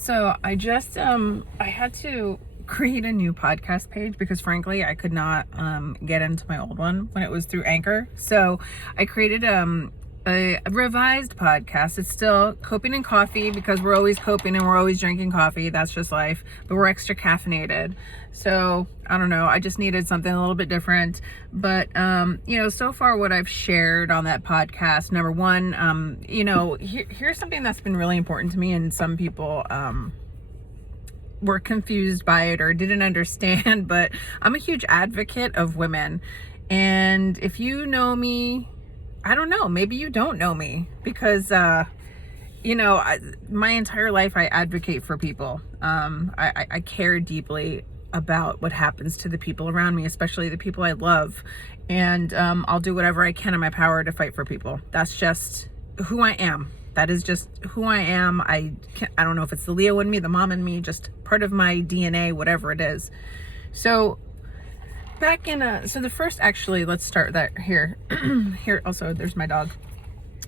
So I just I had to create a new podcast page because frankly I could not get into my old one when it was through Anchor. So I created a revised podcast. It's still Coping and Coffee because we're always coping and we're always drinking coffee. That's just life. But we're extra caffeinated. So I don't know. I just needed something a little bit different. But so far what I've shared on that podcast, number one, here's something that's been really important to me, and some people were confused by it or didn't understand, but I'm a huge advocate of women. And if you know me, I don't know, maybe you don't know me because, my entire life I advocate for people. I care deeply about what happens to the people around me, especially the people I love. And I'll do whatever I can in my power to fight for people. That's just who I am. That is just who I am. I don't know if it's the Leo in me, the mom in me, just part of my DNA, whatever it is. So back in the first, actually, let's start that here. Here also, there's my dog.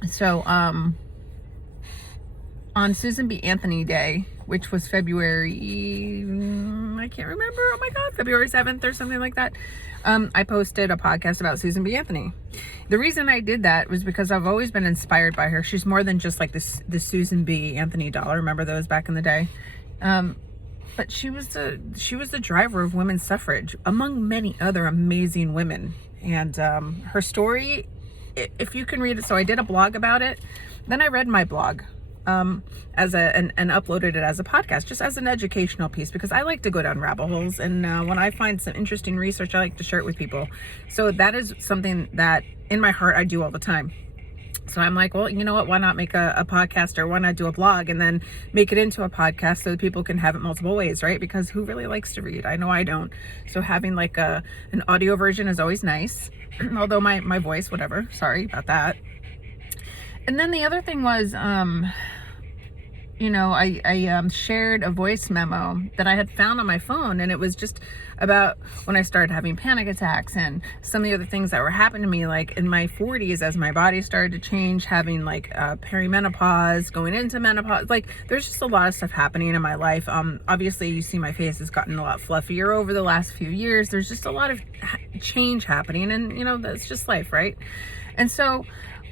So on Susan B. Anthony Day, which was February, I can't remember, oh my God, February 7th or something like that, I posted a podcast about Susan B. Anthony. The reason I did that was because I've always been inspired by her. She's more than just like the Susan B. Anthony doll. Remember those back in the day? But she was the driver of women's suffrage, among many other amazing women. And her story, if you can read it, so I did a blog about it. Then I read my blog and uploaded it as a podcast, just as an educational piece, because I like to go down rabbit holes, and when I find some interesting research, I like to share it with people. So that is something that in my heart I do all the time. So I'm like, well, you know what, why not make a podcast, or why not do a blog and then make it into a podcast so that people can have it multiple ways, right? Because who really likes to read? I know I don't. So having like an audio version is always nice, although my voice, whatever, sorry about that. And then the other thing was, I shared a voice memo that I had found on my phone, and it was just about when I started having panic attacks and some of the other things that were happening to me, like in my 40s, as my body started to change, having like perimenopause, going into menopause. Like there's just a lot of stuff happening in my life. Obviously you see my face has gotten a lot fluffier over the last few years. There's just a lot of change happening, and that's just life, right? And so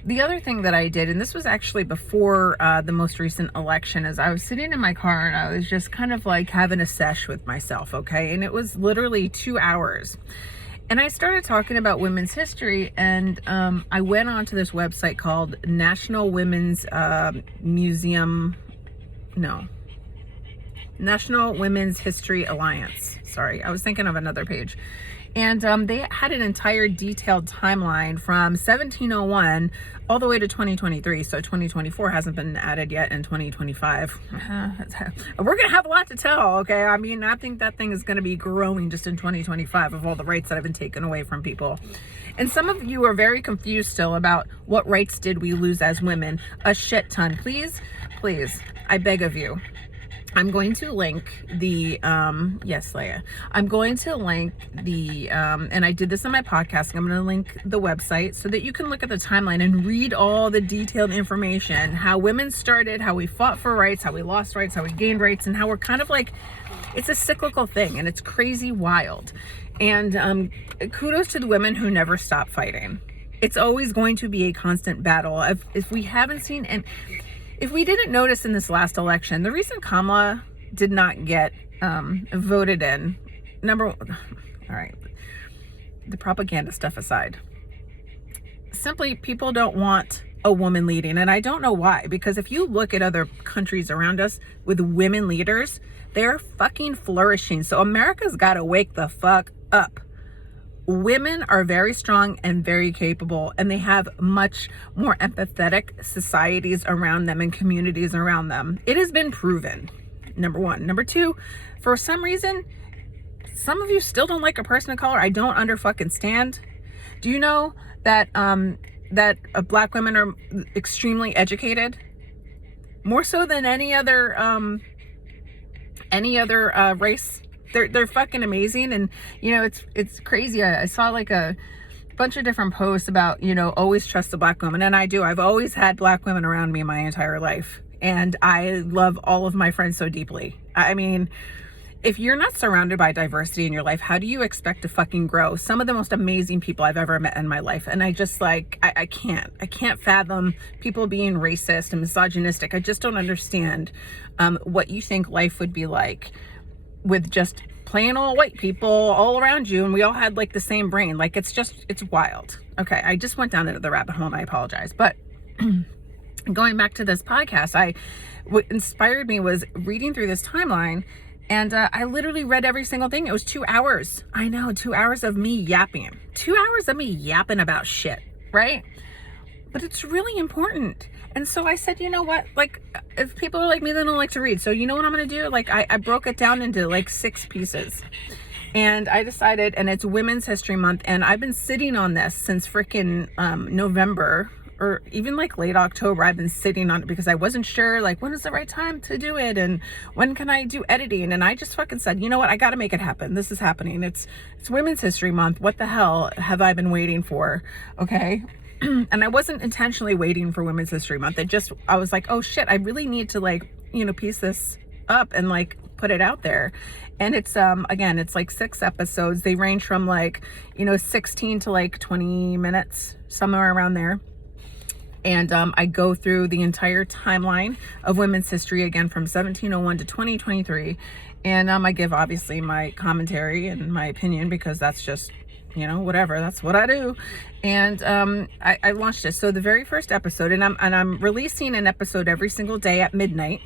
the other thing that I did, and this was actually before the most recent election, is I was sitting in my car and I was just kind of like having a sesh with myself, okay? And it was literally 2 hours. And I started talking about women's history, and I went onto this website called National Women's History Alliance. Sorry, I was thinking of another page. And they had an entire detailed timeline from 1701 all the way to 2023. So 2024 hasn't been added yet, in 2025. We're going to have a lot to tell, okay? I mean, I think that thing is going to be growing just in 2025 of all the rights that have been taken away from people. And some of you are very confused still about what rights did we lose as women. A shit ton. Please, I beg of you. I'm going to link the, yes, Leia. I'm going to link the, and I did this on my podcast. I'm going to link the website so that you can look at the timeline and read all the detailed information, how women started, how we fought for rights, how we lost rights, how we gained rights, and how we're kind of like, it's a cyclical thing, and it's crazy wild. And kudos to the women who never stop fighting. It's always going to be a constant battle. If we haven't seen, and if we didn't notice in this last election, the reason Kamala did not get voted in, all right, the propaganda stuff aside, simply people don't want a woman leading. And I don't know why, because if you look at other countries around us with women leaders, they're fucking flourishing. So America's got to wake the fuck up. Women are very strong and very capable, and they have much more empathetic societies around them and communities around them. It has been proven, number one. Number two, for some reason, some of you still don't like a person of color. I don't understand. Do you know that black women are extremely educated? More so than any other race. They're fucking amazing. And it's crazy. I saw like a bunch of different posts about always trust the black woman, and I do. I've always had black women around me my entire life, and I love all of my friends so deeply. I mean, if you're not surrounded by diversity in your life, how do you expect to fucking grow? Some of the most amazing people I've ever met in my life. And I just like, I can't fathom people being racist and misogynistic. I just don't understand what you think life would be like with just plain old white people all around you. And we all had like the same brain. Like, it's wild. Okay. I just went down into the rabbit hole and I apologize. But going back to this podcast, what inspired me was reading through this timeline. And I literally read every single thing. It was 2 hours. I know, 2 hours of me yapping. 2 hours of me yapping about shit, right? But it's really important. And so I said, you know what? Like, if people are like me, they don't like to read. So you know what I'm going to do? Like, I broke it down into like 6 pieces. And I decided, and it's Women's History Month. And I've been sitting on this since freaking November, or even like late October. I've been sitting on it because I wasn't sure, like, when is the right time to do it, and when can I do editing? And I just fucking said, you know what, I got to make it happen. This is happening. It's Women's History Month. What the hell have I been waiting for? Okay. And I wasn't intentionally waiting for Women's History Month. I was like, oh shit, I really need to, like, piece this up and like put it out there. And it's again, it's like 6 episodes. They range from like 16 to like 20 minutes, somewhere around there. And I go through the entire timeline of women's history, again, from 1701 to 2023. And I give, obviously, my commentary and my opinion, because that's just, whatever. That's what I do. And I launched this. So the very first episode, and I'm releasing an episode every single day at midnight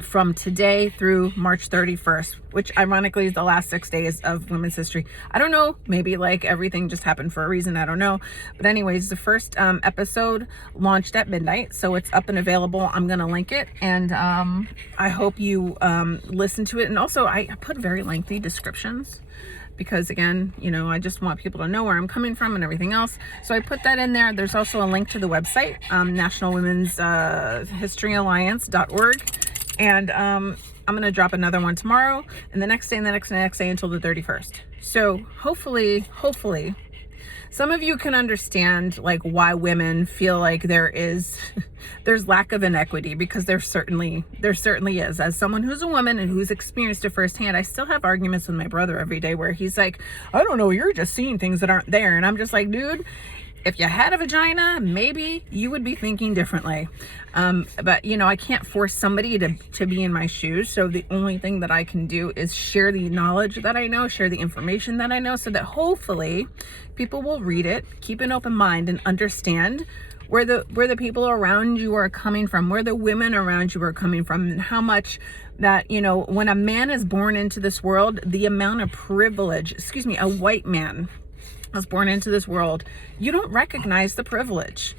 from today through March 31st, which ironically is the last 6 days of women's history. I don't know, maybe like everything just happened for a reason, I don't know. But anyways, the first episode launched at midnight, so it's up and available. I'm gonna link it, and I hope you listen to it. And also I put very lengthy descriptions, because again, I just want people to know where I'm coming from and everything else. So I put that in there. There's also a link to the website, National Women's History Alliance.org. And I'm going to drop another one tomorrow, and the next day, and the next day until the 31st. So hopefully, some of you can understand like why women feel like there's lack of inequity, because there certainly is. As someone who's a woman and who's experienced it firsthand, I still have arguments with my brother every day where he's like, I don't know, you're just seeing things that aren't there. And I'm just like, dude, if you had a vagina, maybe you would be thinking differently. But I can't force somebody to be in my shoes. So the only thing that I can do is share the knowledge that I know, share the information that I know, so that hopefully people will read it, keep an open mind, and understand where the people around you are coming from, where the women around you are coming from, and how much that, when a man is born into this world, the amount of privilege, a white man was born into this world, you don't recognize the privilege.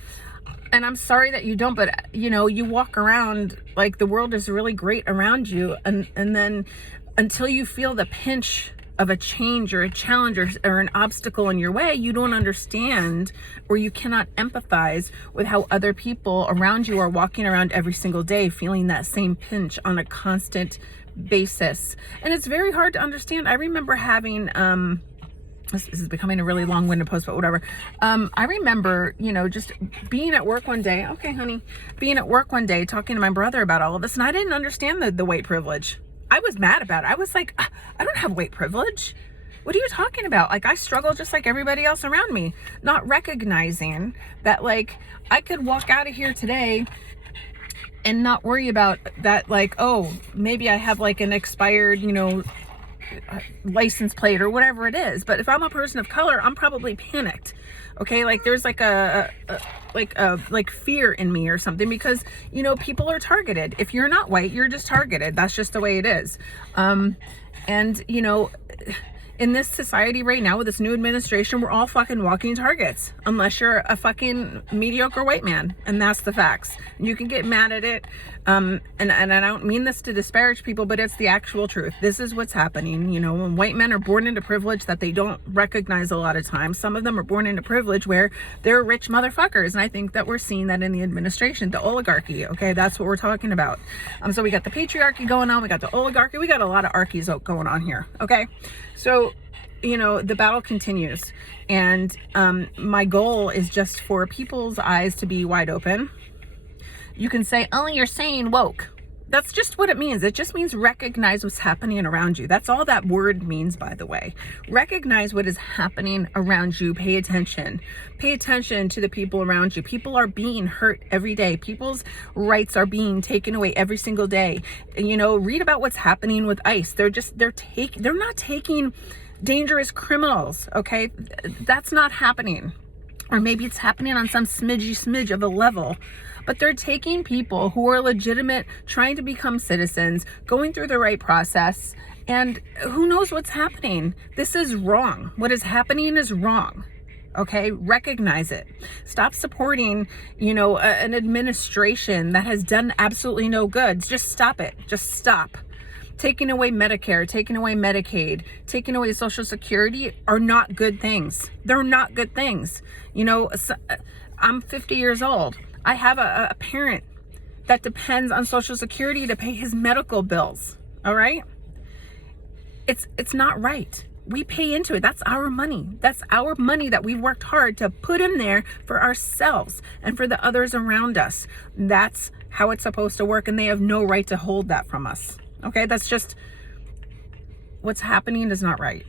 And I'm sorry that you don't, but you walk around like the world is really great around you, and then until you feel the pinch of a change or a challenge or an obstacle in your way, you don't understand, or you cannot empathize with how other people around you are walking around every single day feeling that same pinch on a constant basis. And it's very hard to understand. I remember having this is becoming a really long-winded post, but whatever. I remember, just being at work one day. Okay, honey. Being at work one day, talking to my brother about all of this, and I didn't understand the white privilege. I was mad about it. I was like, I don't have white privilege. What are you talking about? Like, I struggle just like everybody else around me, not recognizing that, like, I could walk out of here today and not worry about that, like, oh, maybe I have like an expired, license plate or whatever it is. But if I'm a person of color, I'm probably panicked. Okay, like there's like like fear in me or something, because people are targeted. If you're not white, you're just targeted. That's just the way it is. And in this society right now with this new administration, we're all fucking walking targets, unless you're a fucking mediocre white man. And that's the facts. You can get mad at it. And I don't mean this to disparage people, but it's the actual truth. This is what's happening. When white men are born into privilege that they don't recognize a lot of times. Some of them are born into privilege where they're rich motherfuckers. And I think that we're seeing that in the administration, the oligarchy. Okay, that's what we're talking about. So we got the patriarchy going on. We got the oligarchy. We got a lot of archies going on here. Okay, so the battle continues, and my goal is just for people's eyes to be wide open, You can say, oh, you're saying woke. That's just what it means. It just means recognize what's happening around you. That's all that word means, by the way. Recognize what is happening around you. Pay attention. Pay attention to the people around you. People are being hurt every day. People's rights are being taken away every single day. You know, read about what's happening with ICE. They're not taking dangerous criminals, okay? That's not happening. Or maybe it's happening on some smidge of a level. But they're taking people who are legitimate, trying to become citizens, going through the right process, and who knows what's happening. This is wrong. What is happening is wrong. Okay? Recognize it. Stop supporting, an administration that has done absolutely no good. Just stop it. Just stop. Taking away Medicare, taking away Medicaid, taking away Social Security are not good things. They're not good things. I'm 50 years old. I have a parent that depends on Social Security to pay his medical bills. All right? It's not right. We pay into it. That's our money. That's our money that we've worked hard to put in there for ourselves and for the others around us. That's how it's supposed to work, and they have no right to hold that from us. Okay? That's just what's happening is not right.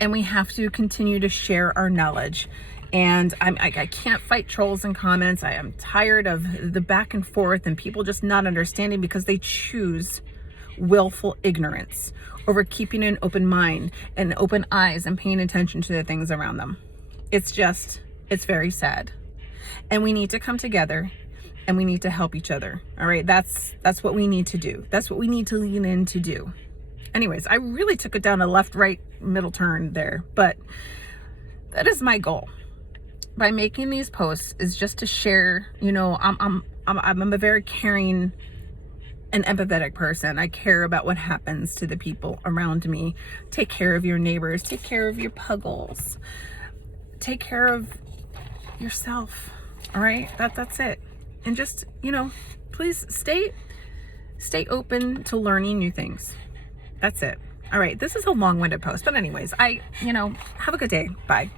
And we have to continue to share our knowledge. And I can't fight trolls and comments. I am tired of the back and forth and people just not understanding because they choose willful ignorance over keeping an open mind and open eyes and paying attention to the things around them. It's very sad. And we need to come together and we need to help each other. All right. That's what we need to do. That's what we need to lean in to do. Anyways, I really took it down a left, right, middle turn there, but that is my goal. By making these posts is just to share, I'm a very caring and empathetic person. I care about what happens to the people around me. Take care of your neighbors, take care of your puggles, take care of yourself. All right. That's it. And just, please stay open to learning new things. That's it. All right. This is a long-winded post, but anyways, have a good day. Bye.